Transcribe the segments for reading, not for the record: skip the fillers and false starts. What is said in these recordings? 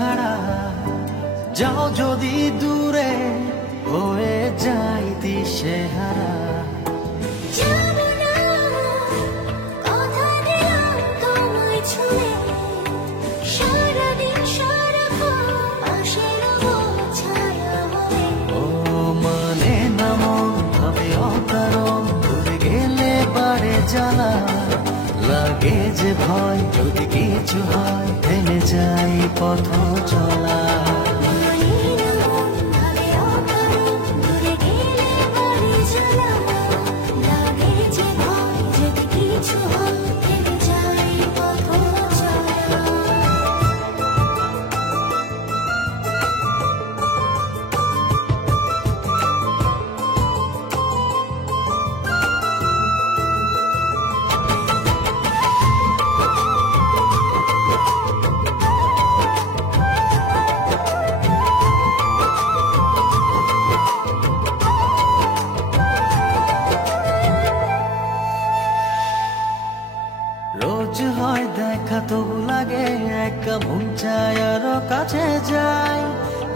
ছাড়া যাও যদি দূরে হয়ে যাই দিশেহারা। ও মানে না মন ভাবে অকারণ, দূরে গেলে বাড়ে জ্বালা লাগে যে ভয়, যদি কিছু হয় থেমে যাই পথ চলা। রোজ হয় দেখা তবু লাগে একা, মন চায় আরো কাছে যাই,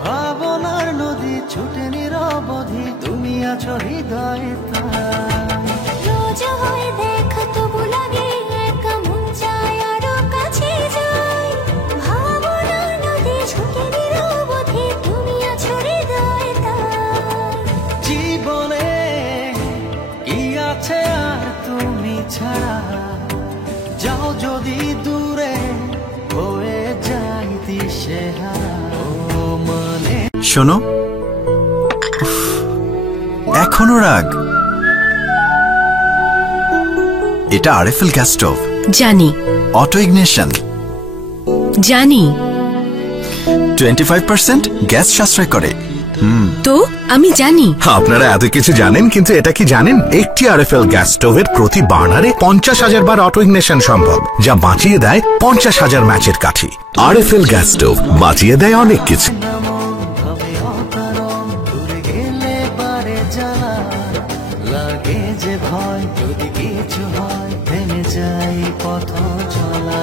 ভাবনার নদী ছুটে নিরবধি, তুমি আছো হৃদয়ে তাই। রোজ হয় দেখা তবু লাগে একা, মন চায় আরো কাছে যাই, ভাবনার নদী ছুটে নিরবধি, তুমি আছো হৃদয়ে তাই। জীবনে কি আছে আর তুমি ছাড়া, যাও যদি দূরে হয়ে যাই দিশেহারা। ও মানে শোনো, এখনো রাগ? এটা আরএফএল গ্যাস স্টোভ। জানি। Auto ignition. জানি। 25% গ্যাস সাশ্রয় করে। তো আমি জানি। আপনারা এত কিছু জানেন, কিন্তু এটা কি জানেন একটি আরএফএল গ্যাস স্টোভের প্রতি বার্নারে 50,000 বার অটো ইগনিশন সম্ভব, যা বাঁচিয়ে দেয় 50,000 ম্যাচের কাঠি। আরএফএল গ্যাস স্টোভ বাঁচিয়ে দেয় অনেক কিছু। দূরে গেলে বাড়ে জ্বালা লাগে যে ভয়, যদি কিছু হয় থেমে যাই পথ চলা।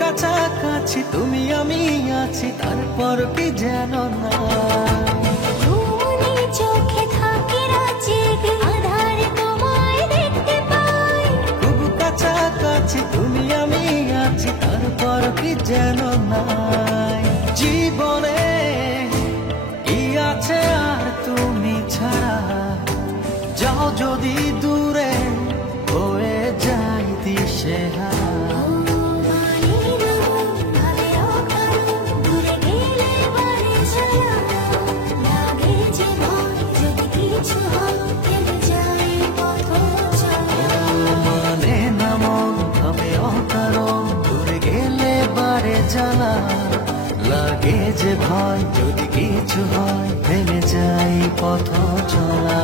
কাছাকাছি তুমি আমি আছি, তারপর কি যেন না চোখে থাকে জেগে, আধারে তোমায় দেখতে পাই। খুব কাছাকাছি তুমি আমি আছি, তারপর কি যেন নাই। জীবনে কি আছে আর তুমি ছাড়া, যাও যদি দূরে হয়ে যাই দিশেহারা। মানে না মন ভাবে অকারণ, দূরে গেলে বাড়ে জ্বালা লাগে যে ভয়, যদি কিছু হয় থেমে যাই পথ চলা।